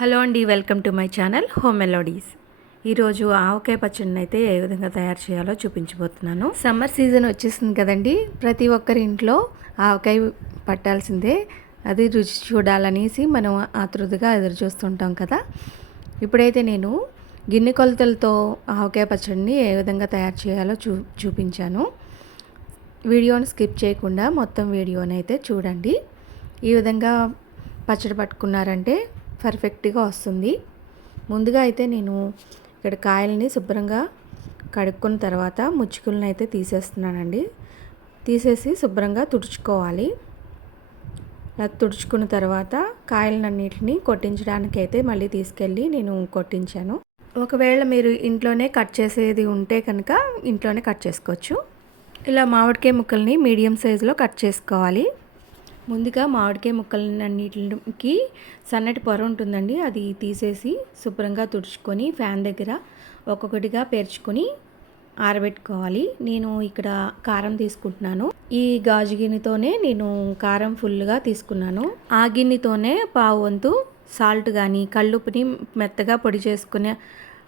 Hello అండి, welcome to my channel home melodies. ఈరోజు ఆవకాయ పచ్చడిని అయితే ఏ విధంగా తయారు చేయాలో చూపించబోతున్నాను. సమ్మర్ సీజన్ వచ్చేసింది కదండి, ప్రతి ఒక్కరి ఇంట్లో ఆవకాయ పట్టాల్సిందే. అది రుచి చూడాలనేసి మనం ఆతృతగా ఎదురు చూస్తుంటాం కదా. ఇప్పుడైతే నేను గిన్నె కొలతలతో ఆవకాయ పచ్చడిని ఏ విధంగా తయారు చేయాలో చూపించాను. వీడియోని స్కిప్ చేయకుండా మొత్తం వీడియోని అయితే చూడండి. ఈ విధంగా పచ్చడి పట్టుకున్నారంటే పర్ఫెక్ట్గా వస్తుంది. ముందుగా అయితే నేను ఇక్కడ కాయల్ని శుభ్రంగా కడుక్కున్న తర్వాత ముచ్చుకులను అయితే తీసేస్తున్నానండి. తీసేసి శుభ్రంగా తుడుచుకోవాలి. అలా తుడుచుకున్న తర్వాత కాయలన్నిటిని కొట్టించడానికి అయితే మళ్ళీ తీసుకెళ్ళి నేను కొట్టించాను. ఒకవేళ మీరు ఇంట్లోనే కట్ చేసేది ఉంటే కనుక ఇంట్లోనే కట్ చేసుకోవచ్చు. ఇలా మామిడికాయ ముక్కల్ని మీడియం సైజులో కట్ చేసుకోవాలి. ముందుగా మామిడికాయ ముక్కలన్నిటికి సన్నటి పొర ఉంటుందండి, అది తీసేసి శుభ్రంగా తుడుచుకొని ఫ్యాన్ దగ్గర ఒక్కొక్కటిగా పేర్చుకొని ఆరబెట్టుకోవాలి. నేను ఇక్కడ కారం తీసుకుంటున్నాను. ఈ గాజు గిన్నెతోనే నేను కారం ఫుల్గా తీసుకున్నాను. ఆ గిన్నెతోనే పావు వంతు సాల్ట్ కానీ కల్లుప్పుని మెత్తగా పొడి చేసుకునే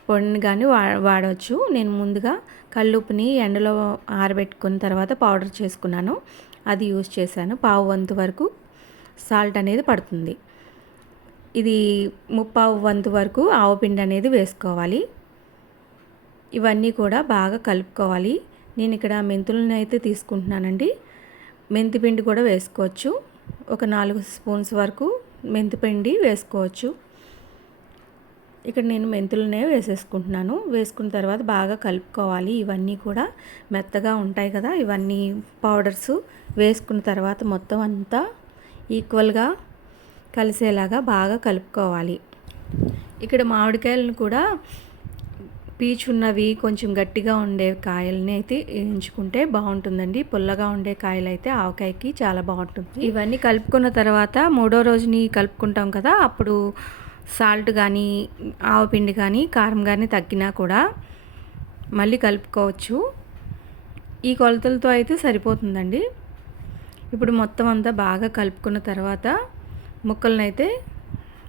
పొడిని కానీ వాడవచ్చు. నేను ముందుగా కల్లుప్పుని ఎండలో ఆరబెట్టుకున్న తర్వాత పౌడర్ చేసుకున్నాను, అది యూజ్ చేశాను. పావు వంతు వరకు సాల్ట్ అనేది పడుతుంది. ఇది ముప్పావు వంతు వరకు ఆవపిండి అనేది వేసుకోవాలి. ఇవన్నీ కూడా బాగా కలుపుకోవాలి. నేను ఇక్కడ మెంతులను అయితే తీసుకుంటున్నానండి. మెంతిపిండి కూడా వేసుకోవచ్చు. ఒక 4 స్పూన్స్ వరకు మెంతిపిండి వేసుకోవచ్చు. ఇక్కడ నేను మెంతులనే వేసేసుకుంటున్నాను. వేసుకున్న తర్వాత బాగా కలుపుకోవాలి. ఇవన్నీ కూడా మెత్తగా ఉంటాయి కదా, ఇవన్నీ పౌడర్స్ వేసుకున్న తర్వాత మొత్తం అంతా ఈక్వల్గా కలిసేలాగా బాగా కలుపుకోవాలి. ఇక్కడ మామిడికాయలను కూడా పీచున్నవి కొంచెం గట్టిగా ఉండే కాయలని అయితే ఎంచుకుంటే బాగుంటుందండి. పుల్లగా ఉండే కాయలు అయితే ఆవకాయకి చాలా బాగుంటుంది. ఇవన్నీ కలుపుకున్న తర్వాత 3వ రోజుని కలుపుకుంటాం కదా, అప్పుడు సాల్ట్ కానీ ఆవపిండి కానీ కారం కానీ తగ్గినా కూడా మళ్ళీ కలుపుకోవచ్చు. ఈ కొలతలతో అయితే సరిపోతుందండి. ఇప్పుడు మొత్తం అంతా బాగా కలుపుకున్న తర్వాత ముక్కలను అయితే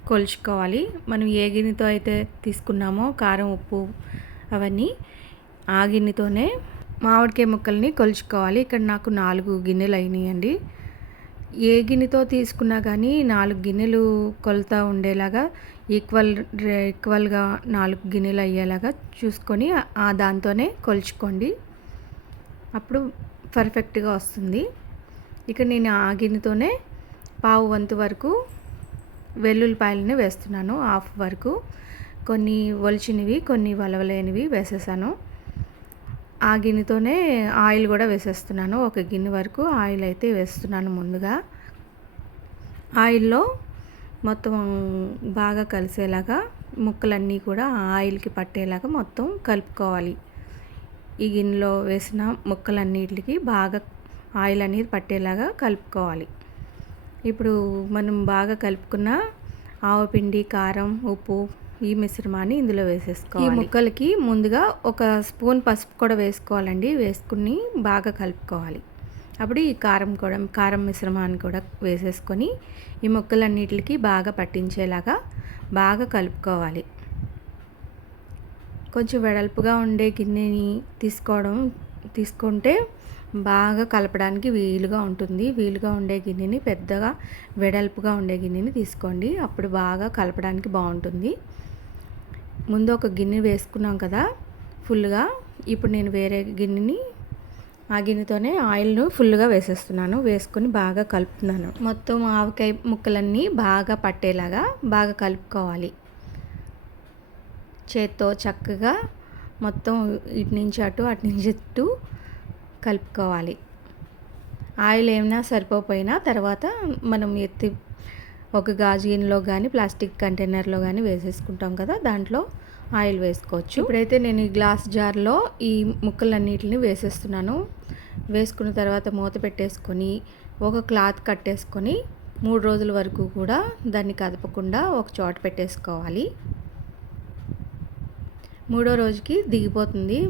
కొలుచుకోవాలి. మనం ఏ గిన్నెతో అయితే తీసుకున్నామో కారం ఉప్పు అవన్నీ ఆ గిన్నెతోనే మామిడికాయ ముక్కల్ని కొలుచుకోవాలి. ఇక్కడ నాకు 4 గిన్నెలు అయినాయండి. ఏ గిన్నెతో తీసుకున్నా కానీ 4 గిన్నెలు కొలత ఉండేలాగా ఈక్వల్గా 4 గిన్నెలు అయ్యేలాగా చూసుకొని దాంతోనే కొలుచుకోండి, అప్పుడు పర్ఫెక్ట్గా వస్తుంది. ఇక్కడ నేను ఆ గిన్నెతోనే పావు వంతు వరకు వెల్లుల్లిపాయలని వేస్తున్నాను. హాఫ్ వరకు కొన్ని ఒలిచినవి కొన్ని వలవలేనివి వేసేసాను. ఆ గిన్నెతోనే ఆయిల్ కూడా వేసేస్తున్నాను. 1 గిన్నె వరకు ఆయిల్ అయితే వేస్తున్నాను. ముందుగా ఆయిల్లో మొత్తం బాగా కలిసేలాగా ముక్కలన్నీ కూడా ఆయిల్కి పట్టేలాగా మొత్తం కలుపుకోవాలి. ఈ గిన్నెలో వేసిన ముక్కలన్నిటికి బాగా ఆయిల్ అనేది పట్టేలాగా కలుపుకోవాలి. ఇప్పుడు మనం బాగా కలుపుకున్న ఆవపిండి కారం ఉప్పు ఈ మిశ్రమాన్ని ఇందులో వేసేసుకోవాలి. ఈ ముక్కలకి ముందుగా 1 స్పూన్ పసుపు కూడా వేసుకోవాలండి. వేసుకుని బాగా కలుపుకోవాలి. అప్పుడు ఈ కారం మిశ్రమాన్ని కూడా వేసేసుకొని ఈ ముక్కలన్నిటికి బాగా పట్టించేలాగా బాగా కలుపుకోవాలి. కొంచెం వెడల్పుగా ఉండే గిన్నెని తీసుకుంటే బాగా కలపడానికి వీలుగా ఉంటుంది. వీలుగా ఉండే గిన్నెని పెద్దగా వెడల్పుగా ఉండే గిన్నెని తీసుకోండి, అప్పుడు బాగా కలపడానికి బాగుంటుంది. ముందు ఒక గిన్నె వేసుకున్నాం కదా ఫుల్గా, ఇప్పుడు నేను వేరే గిన్నెని ఆ గిన్నెతోనే ఆయిల్ను ఫుల్గా వేసేస్తున్నాను. వేసుకొని బాగా కలుపుతున్నాను. మొత్తం ఆవకాయ ముక్కలన్నీ బాగా పట్టేలాగా బాగా కలుపుకోవాలి. చేత్తో చక్కగా మొత్తం ఇటు నుంచి అటు అటు నుంచి ఇటు కలుపుకోవాలి. ఆయిల్ ఏమైనా సరిపోయినా తర్వాత మనం ఎత్తి ఒక గాజు గిన్నెలో కానీ ప్లాస్టిక్ కంటైనర్లో కానీ వేసేసుకుంటాం కదా, దాంట్లో ఆయిల్ వేసుకోవచ్చు. ఇప్పుడైతే నేను ఈ గ్లాస్ జార్లో ఈ ముక్కలన్నిటిని వేసేస్తున్నాను. వేసుకున్న తర్వాత మూత పెట్టేసుకొని ఒక క్లాత్ కట్టేసుకొని 3 రోజుల వరకు కూడా దాన్ని కదపకుండా ఒక చోట పెట్టేసుకోవాలి. 3వ రోజుకి దిగిపోతుంది.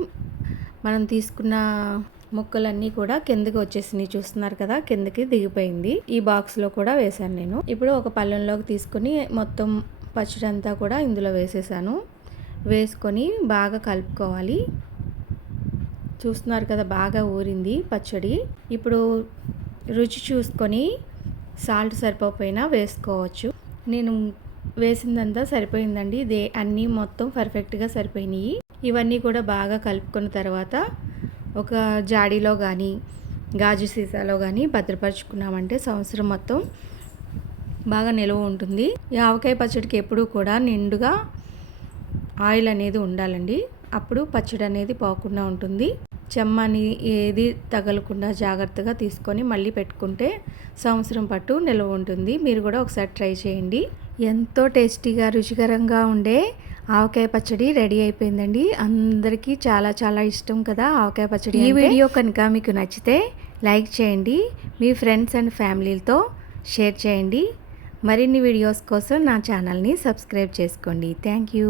మనం తీసుకున్న ముక్కలన్నీ కూడా కిందకి వచ్చేసినాయి, చూస్తున్నారు కదా, కిందకి దిగిపోయింది. ఈ బాక్స్లో కూడా వేశాను నేను. ఇప్పుడు ఒక పళ్ళెంలోకి తీసుకొని మొత్తం పచ్చడి అంతా కూడా ఇందులో వేసేసాను. వేసుకొని బాగా కలుపుకోవాలి. చూస్తున్నారు కదా, బాగా ఊరింది పచ్చడి. ఇప్పుడు రుచి చూసుకొని సాల్ట్ సరిపోకపోయినా వేసుకోవచ్చు. నేను వేసిందంతా సరిపోయిందండి. అన్నీ మొత్తం పర్ఫెక్ట్గా సరిపోయినాయి. ఇవన్నీ కూడా బాగా కలుపుకున్న తర్వాత ఒక జాడీలో కానీ గాజు సీసాలో కానీ భద్రపరుచుకున్నామంటే సంవత్సరం మొత్తం బాగా నిల్వ ఉంటుంది. ఈ ఆవకాయ పచ్చడికి ఎప్పుడూ కూడా నిండుగా ఆయిల్ అనేది ఉండాలండి. అప్పుడు పచ్చడి అనేది పోకుండా ఉంటుంది. చెమ్మని ఏది తగలకుండా జాగ్రత్తగా తీసుకొని మళ్ళీ పెట్టుకుంటే సంవత్సరం పాటు నిల్వ ఉంటుంది. మీరు కూడా ఒకసారి ట్రై చేయండి. ఎంతో టేస్టీగా రుచికరంగా ఉండే ఆవకాయ పచ్చడి రెడీ అయిపోయిందండి. అందరికీ చాలా చాలా ఇష్టం కదా ఆవకాయ పచ్చడి. ఈ వీడియో కనుక మీకు నచ్చితే లైక్ చేయండి. మీ ఫ్రెండ్స్ అండ్ ఫ్యామిలీతో షేర్ చేయండి. మరిన్ని వీడియోస్ కోసం నా ఛానల్ని సబ్స్క్రైబ్ చేసుకోండి. Thank you.